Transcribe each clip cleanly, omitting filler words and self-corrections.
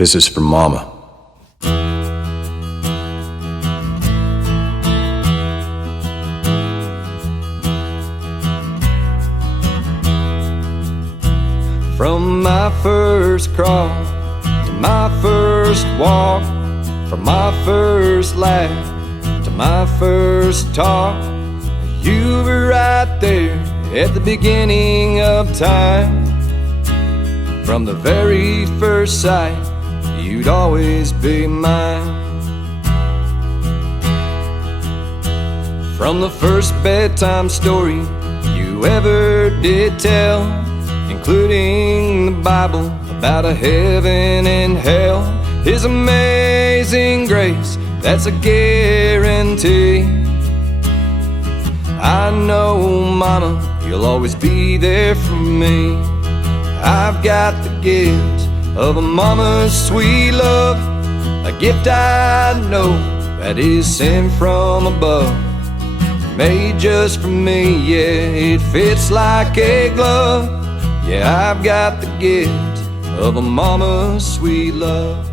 This is for Mama. From my first crawl to my first walk, from my first laugh to my first talk, you were right there at the beginning of time. From the very first sight, you'd always be mine. From the first bedtime story you ever did tell, including the Bible about a heaven and hell, His amazing grace, that's a guarantee. I know, Mama, you'll always be there for me. I've got the gift of a mama's sweet love, a gift I know that is sent from above, made just for me. Yeah, it fits like a glove. Yeah, I've got the gift of a mama's sweet love.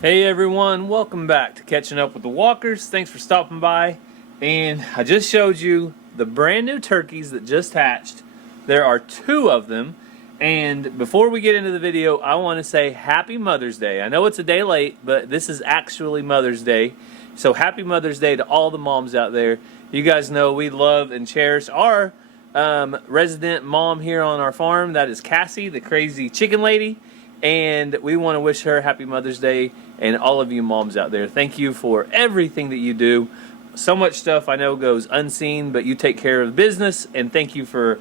Hey everyone, welcome back to Catching Up with the Walkers. Thanks for stopping by. And I just showed you the brand new turkeys that just hatched. There are 2 of them. And before we get into the video, I want to say Happy Mother's Day. I know it's a day late, but this is actually Mother's Day. So Happy Mother's Day to all the moms out there. You guys know we love and cherish our resident mom here on our farm. That is Cassie, the crazy chicken lady. And we want to wish her Happy Mother's Day, and all of you moms out there. Thank you for everything that you do. So much stuff I know goes unseen, but you take care of business, and thank you for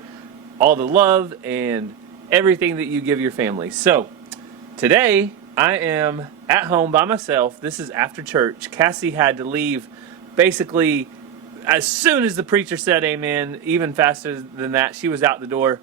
all the love and everything that you give your family. So today I am at home by myself. This is after church. Cassie had to leave basically as soon as the preacher said amen, even faster than that. She was out the door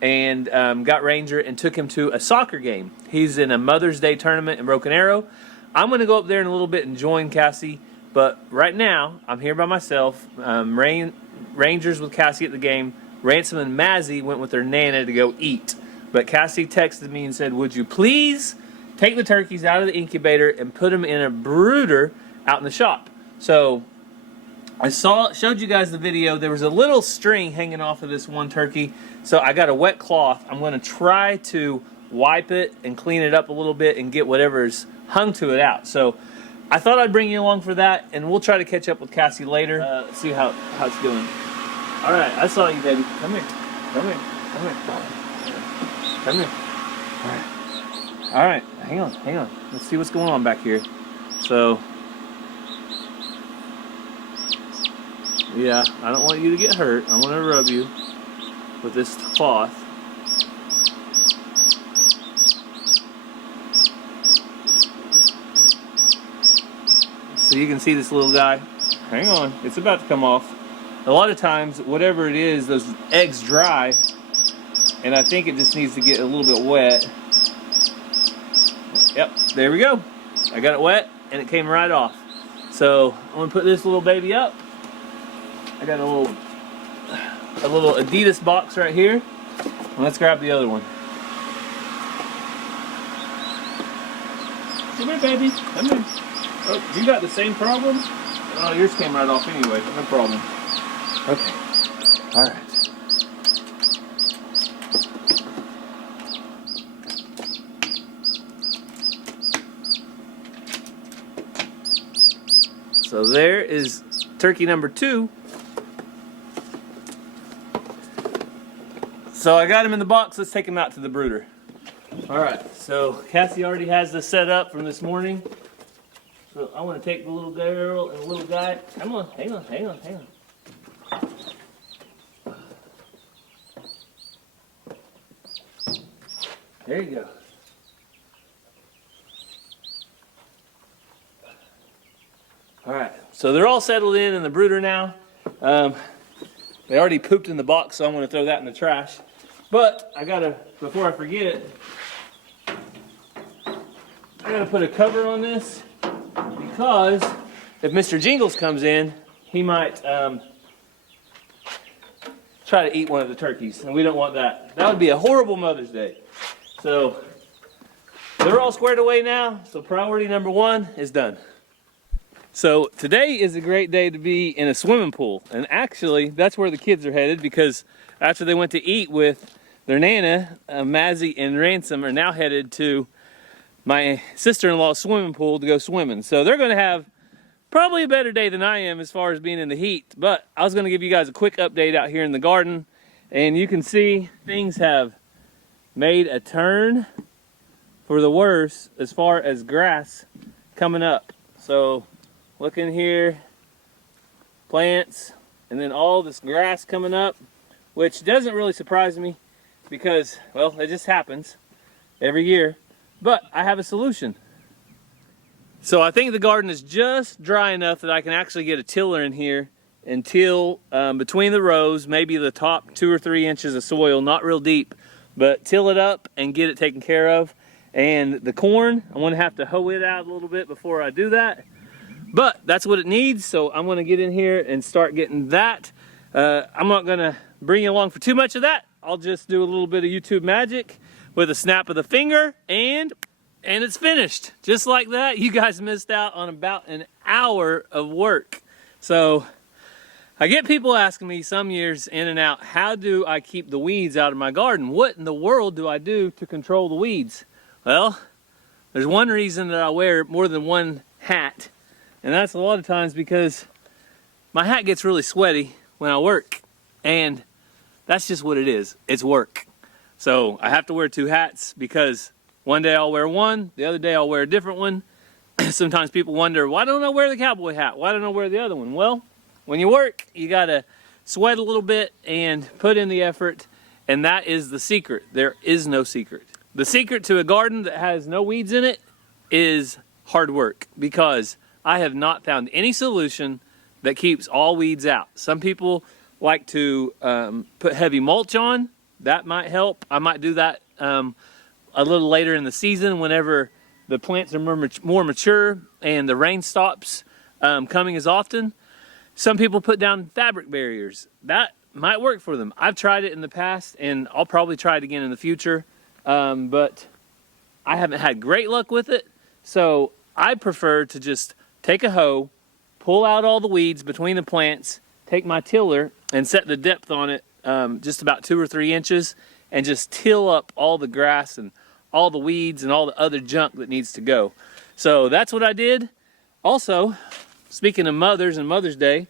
and got Ranger and took him to a soccer game. He's in a Mother's Day tournament in Broken Arrow. I'm going to go up there in a little bit and join Cassie, but right now I'm here by myself. Ranger's with Cassie at the game. Ransom and Mazzy went with their Nana to go eat. But Cassie texted me and said, would you please take the turkeys out of the incubator and put them in a brooder out in the shop? So I showed you guys the video. There was a little string hanging off of this one turkey. So I got a wet cloth. I'm going to try to wipe it and clean it up a little bit and get whatever's hung to it out. So I thought I'd bring you along for that, and we'll try to catch up with Cassie later. See how it's doing. All right, I saw you, baby. Come here. Come here. Come here. Come here. All right. All right. Hang on. Hang on. Let's see what's going on back here. So, yeah, I don't want you to get hurt. I want to rub you with this cloth. So you can see this little guy. Hang on. It's about to come off. A lot of times, whatever it is, those eggs dry, and I think it just needs to get a little bit wet. Yep, there we go. I got it wet, and it came right off. So I'm gonna put this little baby up. I got a little Adidas box right here. And let's grab the other one. Come here, baby. Come here. Oh, you got the same problem? Oh, yours came right off anyway. No problem. Okay. All right. So there is turkey number 2. So I got him in the box. Let's take him out to the brooder. All right. So Cassie already has this set up from this morning. So I want to take the little girl and the little guy. Come on. Hang on. Hang on. Hang on. There you go. All right, so they're all settled in the brooder now. They already pooped in the box, so I'm going to throw that in the trash. But I gotta, before I forget, I gotta put a cover on this because if Mr. Jingles comes in, he might try to eat one of the turkeys, and we don't want that. That would be a horrible Mother's Day. So they're all squared away now, so priority number 1 is done. So today is a great day to be in a swimming pool, and actually that's where the kids are headed, because after they went to eat with their Nana, Mazzy and Ransom are now headed to my sister-in-law's swimming pool to go swimming. So they're going to have probably a better day than I am as far as being in the heat, but I was going to give you guys a quick update out here in the garden, and you can see things have made a turn for the worse as far as grass coming up. So look in here, plants, and then all this grass coming up, which doesn't really surprise me because, well, it just happens every year. But I have a solution. So I think the garden is just dry enough that I can actually get a tiller in here and till between the rows, maybe the top 2 or 3 inches of soil, not real deep, but till it up and get it taken care of. And the corn, I'm gonna have to hoe it out a little bit before I do that. But that's what it needs, so I'm gonna get in here and start getting that. I'm not gonna bring you along for too much of that. I'll just do a little bit of YouTube magic with a snap of the finger, and it's finished. Just like that, you guys missed out on about an hour of work. So I get people asking me some years in and out, how do I keep the weeds out of my garden? What in the world do I do to control the weeds? Well, there's one reason that I wear more than one hat, and that's a lot of times because my hat gets really sweaty when I work, and that's just what it is. It's work. So I have to wear 2 hats because one day I'll wear one, the other day I'll wear a different one. Sometimes people wonder, why don't I wear the cowboy hat? Why don't I wear the other one? Well, when you work, you gotta sweat a little bit and put in the effort, and that is the secret. There is no secret. The secret to a garden that has no weeds in it is hard work, because I have not found any solution that keeps all weeds out. Some people like to put heavy mulch on. That might help. I might do that a little later in the season whenever the plants are more mature and the rain stops coming as often. Some people put down fabric barriers. That might work for them. I've tried it in the past, and I'll probably try it again in the future, but I haven't had great luck with it. So I prefer to just take a hoe, pull out all the weeds between the plants, take my tiller and set the depth on it just about 2 or 3 inches, and just till up all the grass and all the weeds and all the other junk that needs to go. So that's what I did. Also, speaking of mothers and Mother's Day,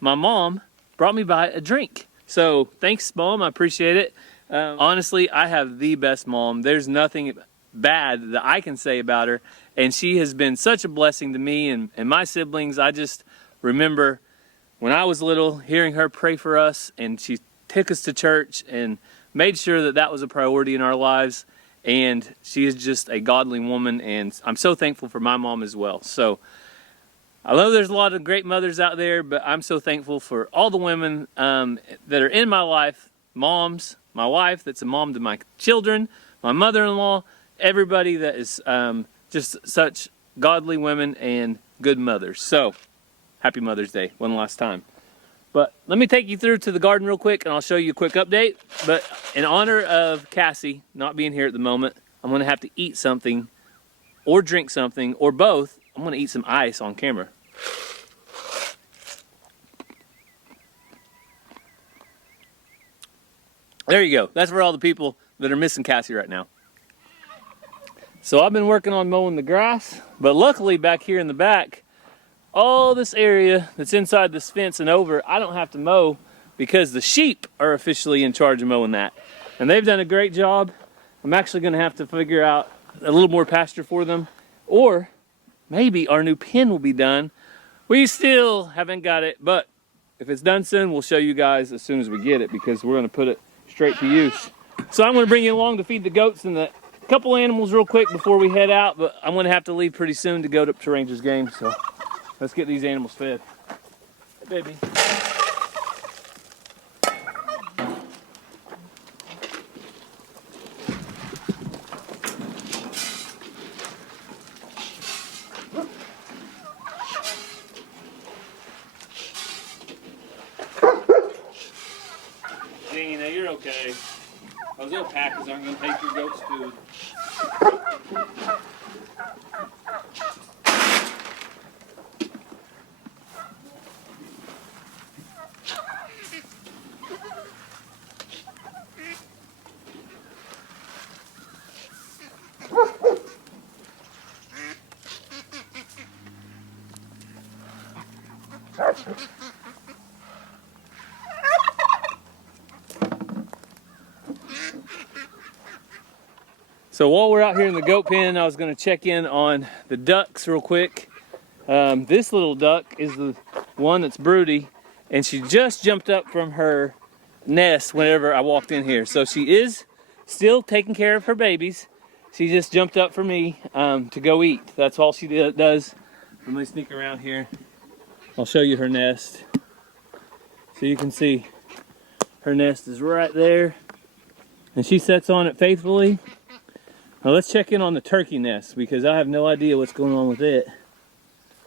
my mom brought me by a drink. So thanks, Mom, I appreciate it. Honestly, I have the best mom. There's nothing bad that I can say about her, and she has been such a blessing to me and my siblings. I just remember when I was little hearing her pray for us, and she took us to church and made sure that that was a priority in our lives. And she is just a godly woman, and I'm so thankful for my mom as well. So I know there's a lot of great mothers out there, but I'm so thankful for all the women that are in my life, moms, my wife that's a mom to my children, my mother-in-law, everybody that is just such godly women and good mothers. So happy Mother's Day one last time. But let me take you through to the garden real quick, and I'll show you a quick update. But in honor of Cassie not being here at the moment, I'm going to have to eat something or drink something or both. I'm going to eat some ice on camera. There you go. That's for all the people that are missing Cassie right now. So I've been working on mowing the grass, but luckily back here in the back, all this area that's inside this fence and over, I don't have to mow because the sheep are officially in charge of mowing that. And they've done a great job. I'm actually going to have to figure out a little more pasture for them, or maybe our new pen will be done. We still haven't got it, but if it's done soon, we'll show you guys as soon as we get it, because we're going to put it straight to use. So I'm going to bring you along to feed the goats and the couple animals real quick before we head out, but I'm going to have to leave pretty soon to go to Rangers game, so let's get these animals fed. Hey, baby. Gina, you're okay. Those alpacas aren't going to take your goat's food. So while we're out here in the goat pen, I was going to check in on the ducks real quick. This little duck is the one that's broody, and she just jumped up from her nest whenever I walked in here. So she is still taking care of her babies. She just jumped up for me to go eat. That's all she does. Let me sneak around here. I'll show you her nest. So you can see her nest is right there, and she sits on it faithfully. Now let's check in on the turkey nest because I have no idea what's going on with it.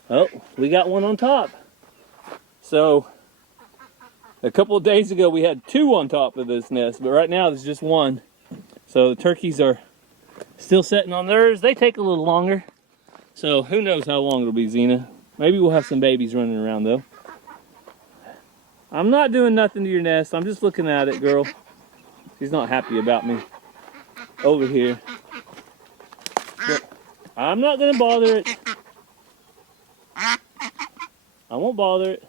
Oh, we got one on top. So a couple of days ago we had two on top of this nest, but right now there's just one. So the turkeys are still sitting on theirs. They take a little longer. So who knows how long it'll be, Zena. Maybe we'll have some babies running around though. I'm not doing nothing to your nest. I'm just looking at it, girl. She's not happy about me over here. But I'm not gonna bother it. I won't bother it.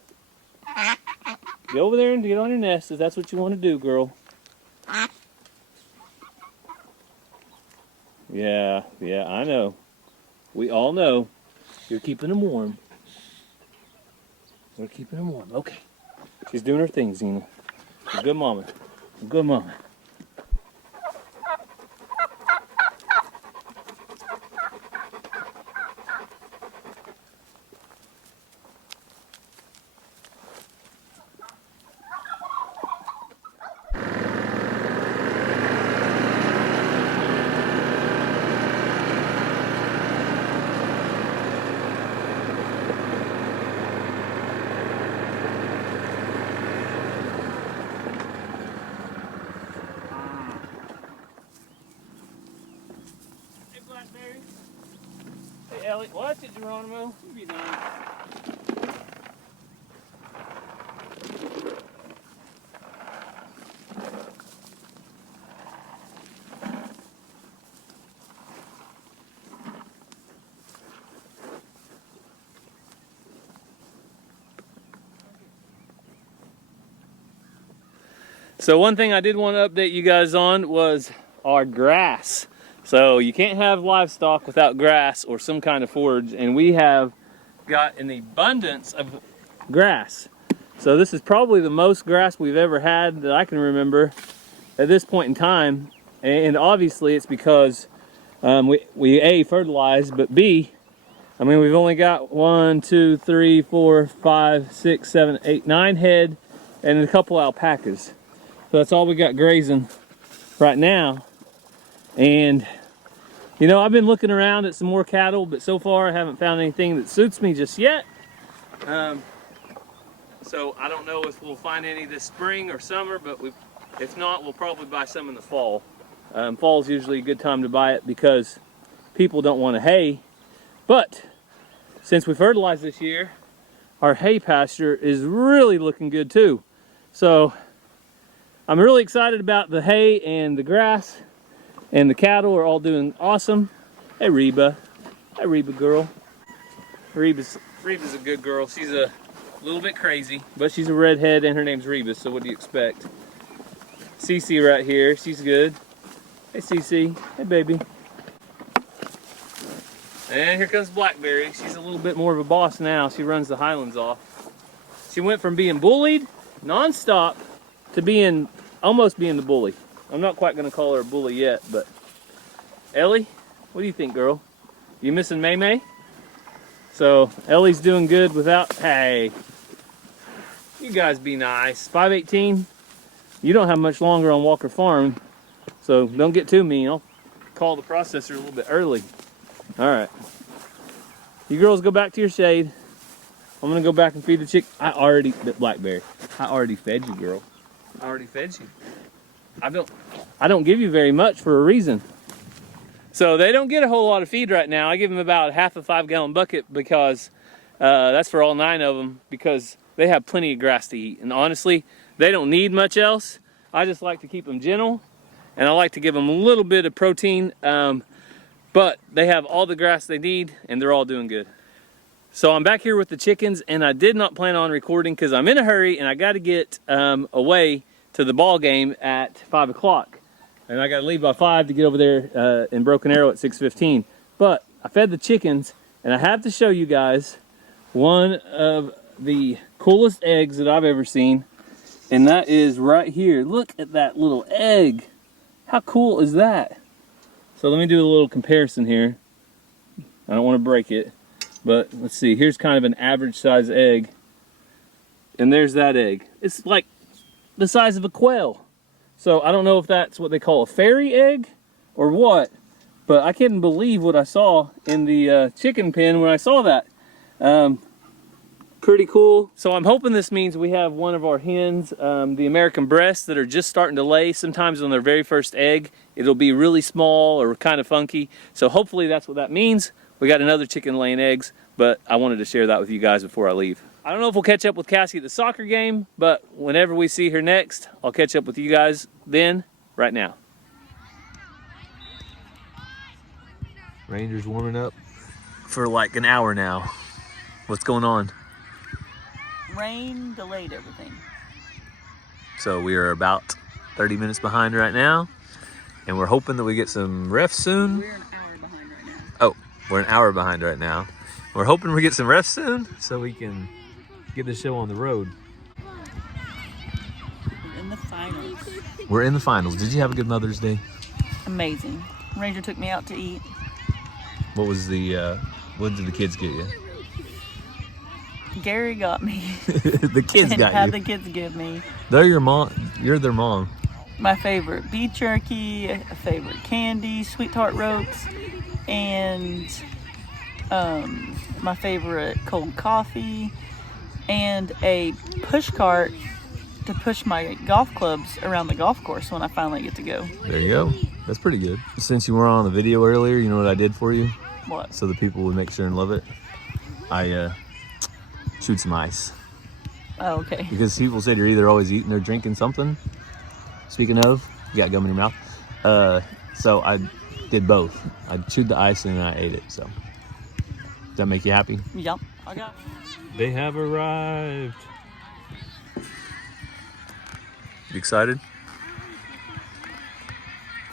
Go over there and get on your nest if that's what you want to do, girl. Yeah, I know. We all know you're keeping them warm. We're keeping them warm. Okay. She's doing her thing, Zena. A good mama. A good mama. Hey, Ellie, watch it, Geronimo. You be nice. So one thing I did want to update you guys on was our grass. So you can't have livestock without grass or some kind of forage, and we have got an abundance of grass. So this is probably the most grass we've ever had that I can remember at this point in time. And obviously it's because we A, fertilized, but B, I mean, we've only got 1, 2, 3, 4, 5, 6, 7, 8, 9 head and a couple alpacas. So that's all we got grazing right now. And you know, I've been looking around at some more cattle, but so far I haven't found anything that suits me just yet. So I don't know if we'll find any this spring or summer, but if not, we'll probably buy some in the fall. Fall's usually a good time to buy it because people don't want to hay. But since we fertilized this year, our hay pasture is really looking good too. So I'm really excited about the hay and the grass. And the cattle are all doing awesome. Hey, Reba. Hey, Reba girl. Reba's a good girl. She's a little bit crazy, but she's a redhead and her name's Reba, so what do you expect? Cece right here. She's good. Hey, Cece. Hey, baby. And here comes Blackberry. She's a little bit more of a boss now. She runs the Highlands off. She went from being bullied nonstop to almost being the bully. I'm not quite going to call her a bully yet, but Ellie, what do you think, girl? You missing May May? So Ellie's doing good without, hey, you guys be nice. 518, you don't have much longer on Walker Farm, so don't get too mean. I'll call the processor a little bit early. All right. You girls go back to your shade. I'm going to go back and feed the Blackberry, I already fed you, girl. I already fed you. I don't give you very much for a reason. So they don't get a whole lot of feed right now. I give them about half a 5-gallon bucket because that's for all 9 of them because they have plenty of grass to eat. And honestly, they don't need much else. I just like to keep them gentle and I like to give them a little bit of protein. But they have all the grass they need and they're all doing good. So I'm back here with the chickens, and I did not plan on recording because I'm in a hurry and I got to get away to the ball game at 5 o'clock. And I got to leave by 5 to get over there in Broken Arrow at 6:15. But I fed the chickens, and I have to show you guys one of the coolest eggs that I've ever seen. And that is right here. Look at that little egg. How cool is that? So let me do a little comparison here. I don't want to break it. But let's see, here's kind of an average size egg. And there's that egg. It's like the size of a quail. So I don't know if that's what they call a fairy egg or what. But I couldn't believe what I saw in the chicken pen when I saw that. Pretty cool. So I'm hoping this means we have one of our hens, the American breasts, that are just starting to lay. Sometimes on their very first egg, it'll be really small or kind of funky. So hopefully that's what that means. We got another chicken laying eggs, but I wanted to share that with you guys before I leave. I don't know if we'll catch up with Cassie at the soccer game, but whenever we see her next, I'll catch up with you guys then, right now. Ranger's warming up for like an hour now. What's going on? Rain delayed everything. So we are about 30 minutes behind right now, and we're hoping that we get some refs soon. We're an hour behind right now. Oh, we're an hour behind right now. We're hoping we get some refs soon so we can get the show on the road. We're in the finals. We're in the finals. Did you have a good Mother's Day? Amazing. Ranger took me out to eat. What was the, what did the kids get you? Gary got me. The kids and got had you. the kids give me. They're your mom. You're their mom. My favorite beef jerky, a favorite candy, sweet tart ropes, and my favorite cold coffee, and a push cart to push my golf clubs around the golf course when I finally get to go. There you go. That's pretty good. Since you weren't on the video earlier, you know what I did for you? What? So the people would make sure and love it. I chewed some ice. Oh, okay. Because people said you're either always eating or drinking something. Speaking of, you got gum in your mouth. So I did both. I chewed the ice and then I ate it. So does that make you happy? Yep. I got. They have arrived. You excited?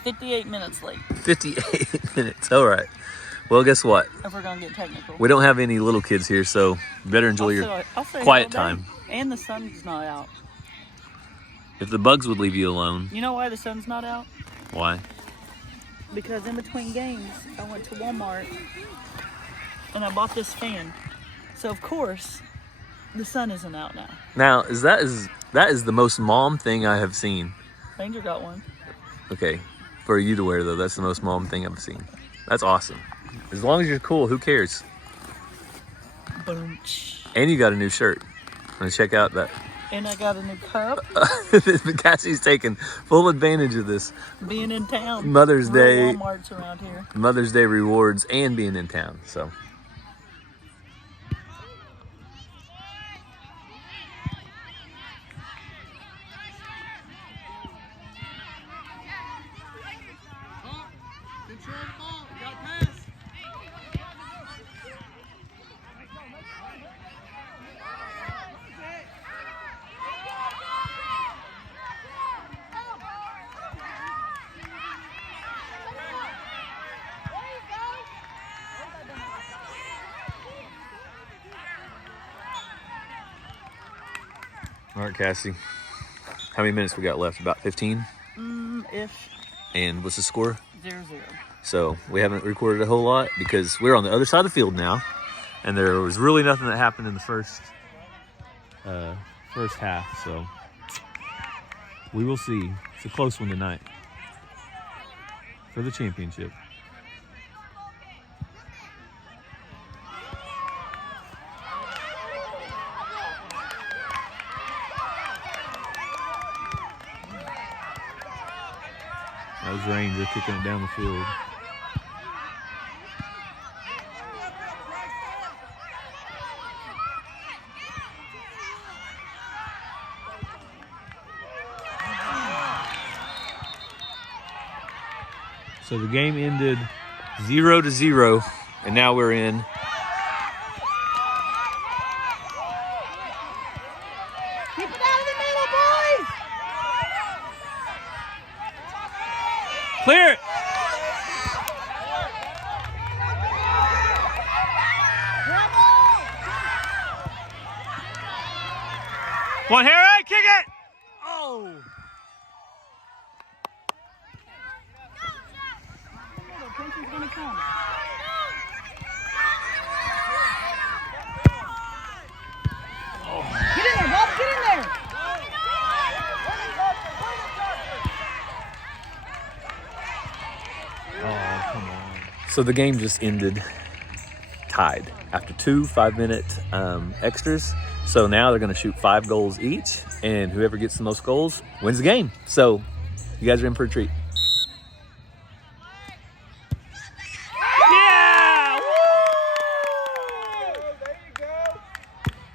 58 minutes late. 58 minutes. All right. Well, guess what? If we're gonna get technical. We don't have any little kids here, so you better enjoy your I'll say quiet hello, time. Dad. And the sun's not out. If the bugs would leave you alone, You know why the sun's not out? why? Because in between games, I went to Walmart and I bought this fan. So of course, the sun isn't out now. Now, that is the most mom thing I have seen. Ranger got one. Okay, for you to wear though, that's the most mom thing I've seen. That's awesome. As long as you're cool, who cares? Boom. And you got a new shirt. Want to check out that? And I got a new cup. Cassie's taking full advantage of this Being in town. Mother's Day. Walmart's around here. Mother's Day rewards and being in town. So. All right, Cassie. How many minutes we got left? About 15? Ish. And what's the score? 0-0. So we haven't recorded a whole lot because we're on the other side of the field now, and there was really nothing that happened in the first half. So we will see. It's a close one tonight for the championship. That was Ranger kicking it down the field. So the game ended 0-0, and now we're in Come on, Harry, kick it! Oh! Prince's gonna come. Get in there, Bob, get in there! Oh, come on. So the game just ended tied after 2 5-minute extras. So now they're going to shoot 5 goals each, and whoever gets the most goals wins the game. So you guys are in for a treat. Yeah! Woo! There you go.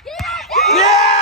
Yeah! Yeah!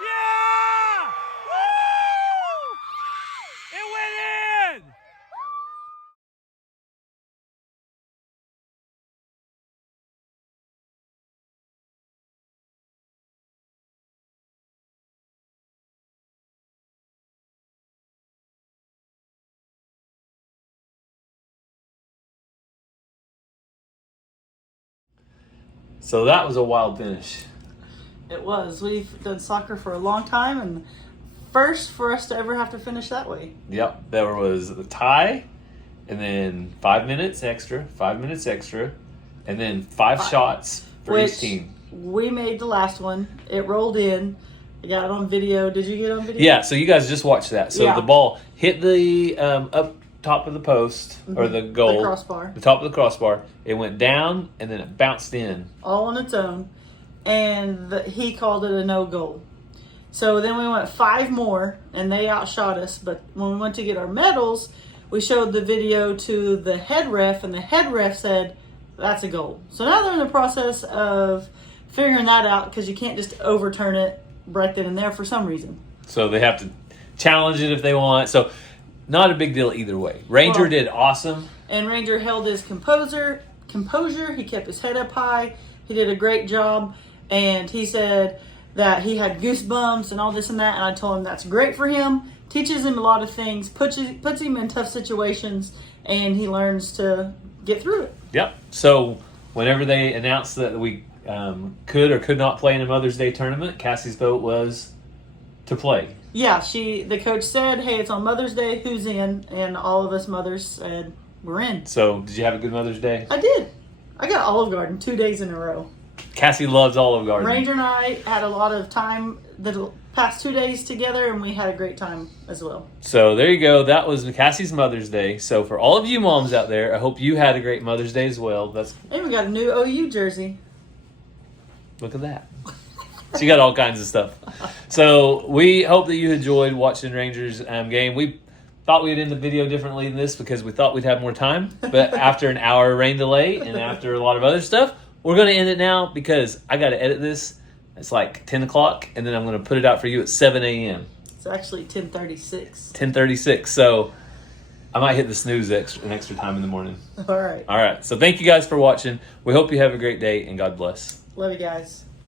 Yeah! Woo! It went in! So that was a wild finish. It was. We've done soccer for a long time, and first for us to ever have to finish that way. Yep, there was a tie, and then 5 minutes extra, and then 5 shots for each team. We made the last one. It rolled in. I got it on video. Did you get it on video? Yeah, so you guys just watched that. So Yeah. the ball hit the up top of the post, or the goal. The crossbar. The top of the crossbar. It went down, and then it bounced in. All on its own. And he called it a no goal. So then we went 5 more, and they outshot us. But when we went to get our medals, we showed the video to the head ref, and the head ref said, that's a goal. So now they're in the process of figuring that out, because you can't just overturn it right then and there for some reason. So they have to challenge it if they want. So not a big deal either way. Ranger Well, did awesome. And Ranger held his composure. He kept his head up high. He did a great job. And he said that he had goosebumps and all this and that. And I told him that's great for him. Teaches him a lot of things. Puts him in tough situations. And he learns to get through it. Yep. So whenever they announced that we could or could not play in a Mother's Day tournament, Cassie's vote was to play. Yeah, the coach said, hey, it's on Mother's Day. Who's in? And all of us mothers said, we're in. So did you have a good Mother's Day? I did. I got Olive Garden 2 days in a row. Cassie loves Olive Garden. Ranger and I had a lot of time the past 2 days together, and we had a great time as well. So there you go. That was Cassie's Mother's Day. So for all of you moms out there, I hope you had a great Mother's Day as well. And we got a new OU jersey. Look at that. She got all kinds of stuff. So we hope that you enjoyed watching Rangers game. We thought we'd end the video differently than this because we thought we'd have more time. But after an hour rain delay and after a lot of other stuff, we're going to end it now because I got to edit this. It's like 10 o'clock, and then I'm going to put it out for you at 7 a.m. It's actually 10:36. 10:36. So I might hit the snooze an extra time in the morning. All right. All right. So thank you guys for watching. We hope you have a great day, and God bless. Love you guys.